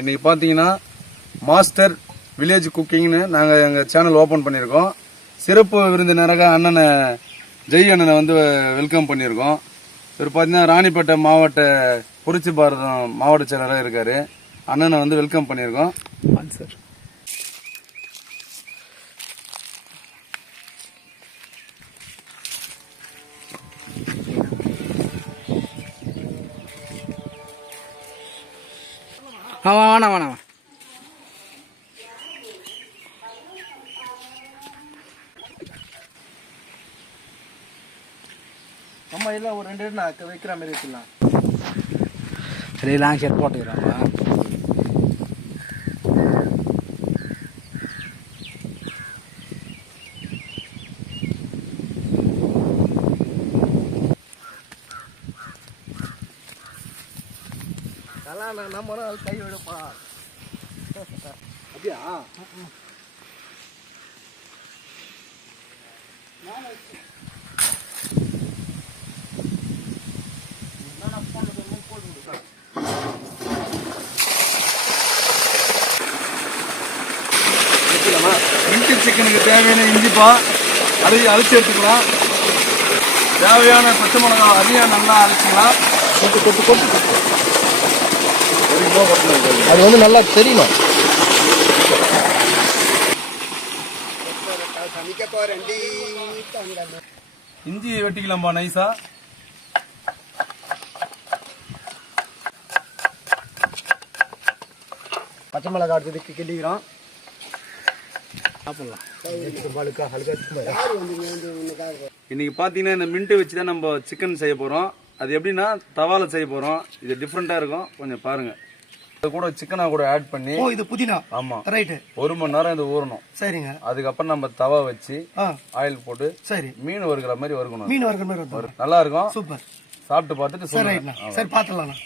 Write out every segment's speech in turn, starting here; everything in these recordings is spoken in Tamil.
இன்றைக்கி பார்த்தீங்கன்னா மாஸ்டர் வில்லேஜ் குக்கிங்னு நாங்கள் எங்கள் சேனல் ஓப்பன் பண்ணியிருக்கோம். சிறப்பு விருந்தினராக அண்ணனை ஜெய் அண்ணனை வந்து வெல்கம் பண்ணியிருக்கோம். இவர் பார்த்தீங்கன்னா ராணிப்பேட்டை மாவட்ட புரட்சி பாரதம் மாவட்ட செயலராக இருக்கார். அண்ணனை வந்து வெல்கம் பண்ணியிருக்கோம். சார். ஆ வேணாம் வேணாம் அம்மா இல்லை ஒரு ரெண்டு ரெண்டு நான் வைக்கிற மாதிரி வச்சுக்கலாம். சரி லாங் ஷர்ட் போட்டுக்கிறாங்க நல்லா நான் நம்ம அது கை விடுப்பா அப்படியா? சிக்கனுக்கு தேவையான இஞ்சிப்பா அழி அழிச்சு எடுத்துக்கலாம். தேவையான பச்சை மிளகா அதையும் நல்லா அரைச்சிக்கலாம். கொட்டு கொட்டு கொட்டு கொட்டு ஒரு கிலோ கொட்டணும் அது வந்து நல்லா தெரியணும். இஞ்சி வெட்டிக்கலாம்பா நைஸா பச்சை மிளகா அடுத்ததுக்கு சாப்பிடலாம். இன்னைக்கு பார்த்தீங்கன்னா இந்த மின்ட்டு வச்சு தான் நம்ம சிக்கன் செய்ய போகிறோம் அது எப்படின்னா தவால செய்ய போகிறோம் இது டிஃப்ரெண்ட்டாக இருக்கும். கொஞ்சம் பாருங்க. இது கூட சிக்கனை கூட ஆட் பண்ணி ஓ இது புதினா? ஆமாம் ரைட்டு ஒரு மணி நேரம் இது ஊறணும். சரிங்க. அதுக்கப்புறம் நம்ம தவா வச்சு ஆ. ஆயில் போட்டு சரி. மீன் வறுக்கிற மாதிரி வறுக்கணும். மீன் வறுக்கிற மாதிரி வந்துடும் நல்லா இருக்கும் சூப்பர். சாப்பிட்டு பார்த்துட்டு சரி சொல்லுங்க. ரைட்ண்ணா சரி பார்த்துடலாண்ணா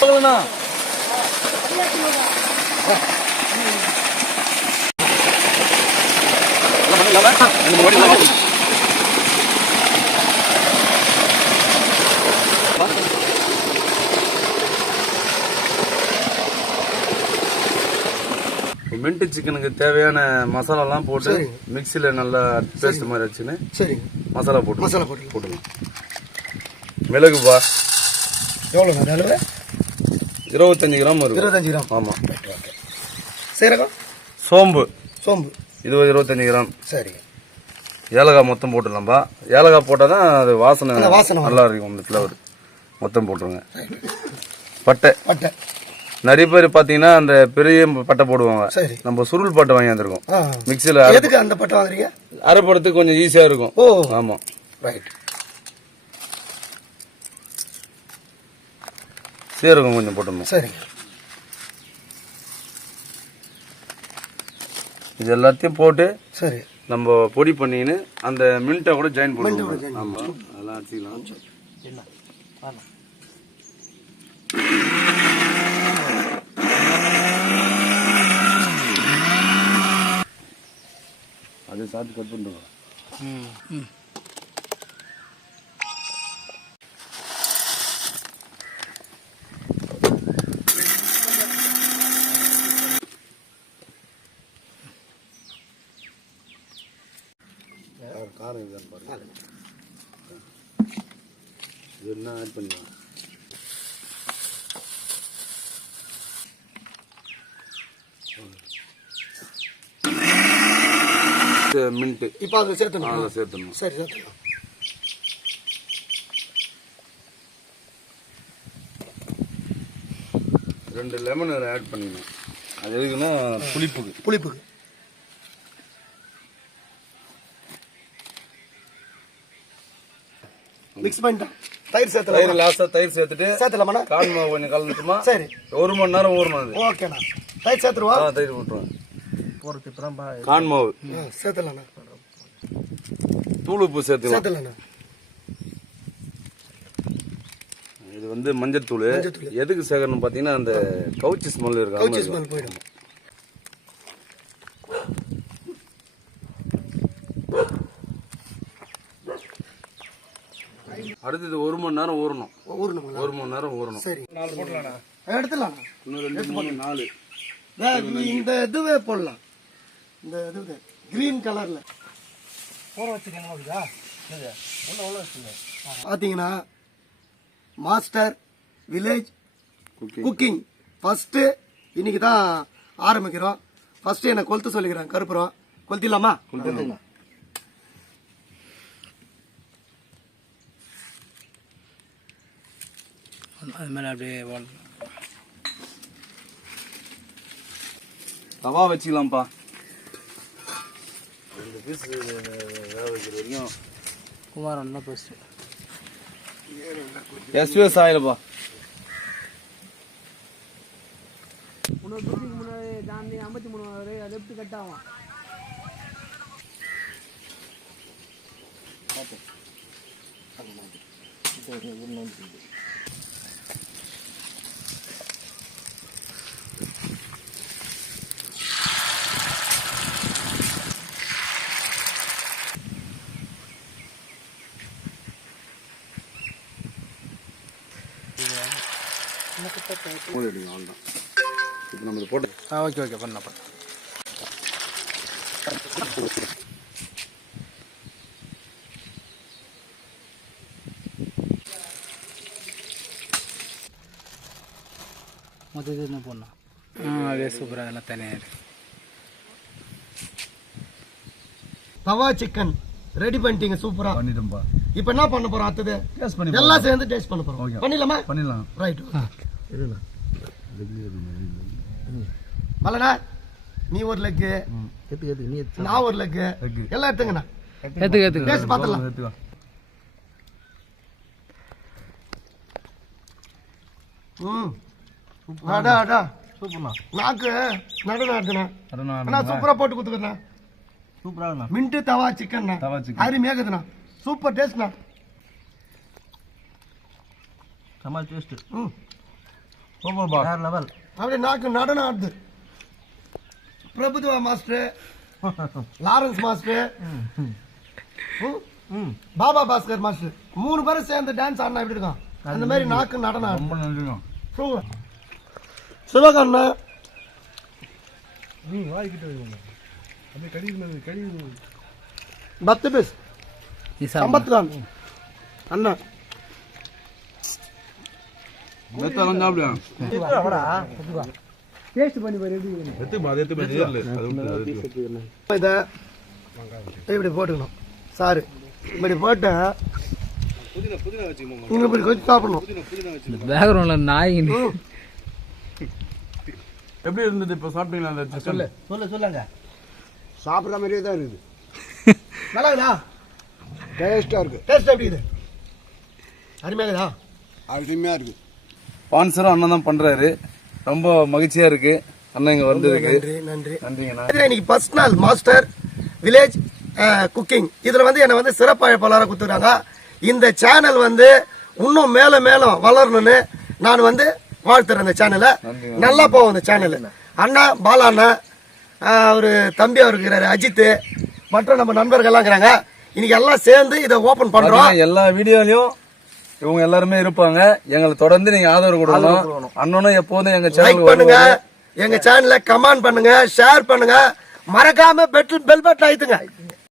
சொல்லுங்கண்ணா. மின்ட் சிக்கனுக்கு தேவையான மசாலாலாம் போட்டு மிக்சியில் நல்லா பேஸ்ட் மாதிரி வச்சுன்னு சரிங்க. மசாலா போட்டு மசாலா போட்டு போட்டுக்கலாம். மிளகுப்பா. அது அளவு இருபத்தஞ்சு கிராம் இருக்கும். இருபத்தஞ்சு கிராம். ஆமாம் சீரகம்? சோம்பு. சோம்பு. ஒரு இருபத்தஞ்சு கிராம். சரிங்க. ஏலக்காய் மொத்தம் போட்டுடலாம்ப்பா ஏலக்காய் போட்டால் தான் அது வாசனை வாசனை வரும். நல்லா இருக்கும் அந்த ஃப்ளவர் மொத்தம் போட்டுருங்க. பட்டை. பட்டை. நிறைய பேர் பார்த்தீங்கன்னா அந்த பெரிய பட்டை போடுவாங்க. சரி. நம்ம சுருள் பட்டை வாங்கி வந்திருக்கோம். மிக்சியில் எதுக்கு அந்த பட்டை வாங்குறீங்க? அரைப்படுறதுக்கு கொஞ்சம் ஈஸியாக இருக்கும். ஓ. ஆமாம் ரைட் சீரகம் கொஞ்சம் போட்டுடணும். சரிங்க இது எல்லாத்தையும் போட்டு சரி. நம்ம பொடி பண்ணின்னு அந்த மின்ட்டை கூட ஜாயின் பண்ணுவோம். ஆமாம் அதெல்லாம் அடிச்சிக்கலாம். என்ன? சாப்பிட்டு கட் பண்ணுறோம் ம். காரம் இதுதான் பாருங்க. இது என்ன ஆட் பண்ணிக்கலாம்? மின்ட்டு இப்போ அதில் சேர்த்துணும் அதில் சேர்த்துடணும் சரி சேர்த்துக்கலாம் ரெண்டு லெமன் அதில் ஆட் பண்ணிக்கணும். அது எதுக்குன்னா புளிப்புக்கு. புளிப்புக்கு. மிக்ஸ் பண்ணிட்டோம். தயிர் சேர்த்துலாம் தயிர் லாஸ்ட்டாக தயிர் சேர்த்துட்டு சேர்த்துலாமாண்ணா கான் மாவு கொஞ்சம் கலந்துட்டுமா சரி. ஒரு மணி நேரம் ஊறணும் அது. ஓகேண்ணா. தயிர் சேர்த்துருவா தயிர் விட்டுருவேன் போகிறதுக்கு இப்போ தான் கான் மாவு சேர்த்துலாண்ணா தூள் உப்பு சேர்த்துலாண்ணா இது வந்து மஞ்சத்தூள் மஞ்சத்தூள். எதுக்கு சேர்க்கணும் பார்த்தீங்கன்னா அந்த கவுச்சி ஸ்மெல் கவுச்சி இருக்கு ஸ்மெல் போயிடும். அடுத்தது ஒரு மணி நேரம் ஊறணும். ஊறணுங்களா? ஒரு மணி நேரம் ஊறணும். சரி. எடுத்துடலாண்ணா. இன்னும் ரெண்டு மூணு நாலு. இந்த இதுவே போடலாம். இந்த இது கிரீன் கலர்ல போற வச்சுக்கோங்க பாத்தீங்கன்னா மாஸ்டர் வில்லேஜ் குக்கிங் ஃபர்ஸ்ட் இன்னைக்கு தான் ஆரம்பிக்கிறோம். ஃபர்ஸ்ட் என்ன கொளுத்து சொல்லிக்கிறேன் கருப்புறம். கொளுத்திடலாமா? கொளுத்திடலாம். அது மேலே அப்படியே. தவா வச்சுக்கலாம்ப்பா. பீஸ் வேக வைக்கிற வரைக்கும் குமார் ஒன்றா ஃபஸ்ட்டு எஸ்பிஎஸ் ஆயிலப்பா இன்னொரு பில்டிங் முன்னாடி தாண்டி ஐம்பத்தி மூணு லெஃப்ட் கட் ஆகும்? மூடி அடிங்க அவ்வளோதான் இப்போ நம்ம இதை போட்டு ஆ ஓகே ஓகே பண்ணலாம் பண்ணலாம் மொத்தம் இது என்ன போடணும் ஆ அதே சூப்பராக அதெல்லாம் தனியாக இருக்கு தவா சிக்கன் ரெடி பண்ணிட்டீங்க சூப்பரா பண்ணிட்டோம்ப்பா இப்போ என்ன பண்ண போறோம் அடுத்தது டேஸ்ட் பண்ணி எல்லாம் சேர்ந்து டேஸ்ட் பண்ண போறோம். பண்ணிடலாமா? பண்ணிடலாம். ரைட் மல்லண்ணா நீ ஒரு லெக்கு நான் ஒரு லெக்கு. எல்லாம் எடுத்துங்கண்ணா பார்த்துடலாம். எடுத்துக்கோ ம். அடா அடா. சூப்பர்ண்ணா. நாக்கு நடு நாக்குண்ணா அண்ணா சூப்பரா போட்டு கொடுத்துக்கண்ணா. சூப்பராக மின்ட்டு தவா சிக்கன்ண்ணா. தவா சிக்கன். அருமையாகுதுண்ணா சூப்பர் டேஸ்ட்ண்ணா. செம்ம டேஸ்ட் ம். சூப்பர்ப்பா வேற லெவல் அப்படியே நாக்கு நடனம் ஆடுது. பிரபுதுவா மாஸ்டர். Lawrence master. ம், பாபா பாஸ்கர் மாஸ்டர். மூணு பேரும் சேர்ந்து டான்ஸ் ஆடினா எப்படி இருக்கும்? அந்த மாதிரி நாக்கு நடனம் ரொம்ப நன்றிங்க சூப்பர். சிவகண்ணா பத்து பீஸ் நீ சாப்பிடு ஐம்பத்தி அண்ணா. மெத்தெல்லாம் சாப்பிடுவேன் டேஸ்ட் பண்ணி பாரு இதை இப்படி போட்டுக்கணும் சாரு இப்படி போட்டு புதினா புதினா வச்சுக்கோங்க இங்க இப்படி கொஞ்சம் சாப்பிடணும் புதினா புதினா வச்சு பேக்ரவுண்டில் நாயின்னு எப்படி இருந்தது இப்போ சாப்பிட்டீங்களா அந்த சிக்கன் சொல்லு சொல்லுங்க சாப்பிட்ற மாதிரியே தான் இருக்குது நல்லா இருக்குதா? டேஸ்ட்டாக இருக்கு. டேஸ்ட் எப்படி இருக்குது? அருமையாகுதா அருமையாக இருக்கு. ஸ்பான்சரும் அண்ணன் தான் பண்றாரு. ரொம்ப மகிழ்ச்சியா இருக்கு. அண்ணன் இங்க வந்ததுக்கு நன்றி நன்றி. இன்னைக்கு ஃபர்ஸ்ட் நாள் மாஸ்டர் வில்லேஜ் குக்கிங் இதுல வந்து என்னை வந்து சிறப்பழைப்பாளராக கொடுத்துருக்காங்க இந்த சேனல் வந்து இன்னும் மேல மேலும் வளரணும்னு நான் வந்து வாழ்த்துறேன் இந்த சேனலை நல்லா போகும் இந்த சேனல் அண்ணா பாலா அண்ணா அவரு தம்பி அவர் இருக்கிறாரு அஜித் மற்றும் நம்ம நண்பர்கள்லாம் இருக்கிறாங்க. இன்னைக்கு எல்லாம் சேர்ந்து இதை ஓபன் பண்றோம். எல்லா வீடியோலயும் இவங்க எல்லாருமே இருப்பாங்க. எங்களை தொடர்ந்து நீங்க ஆதரவு கொடுக்கணும். அண்ணனும் எப்போதும் எங்க சேனல் பண்ணுங்க. எங்க சேனலை கமெண்ட் பண்ணுங்க. ஷேர் பண்ணுங்க. மறக்காம பெல் பெல் பட்டன் அழுத்துங்க.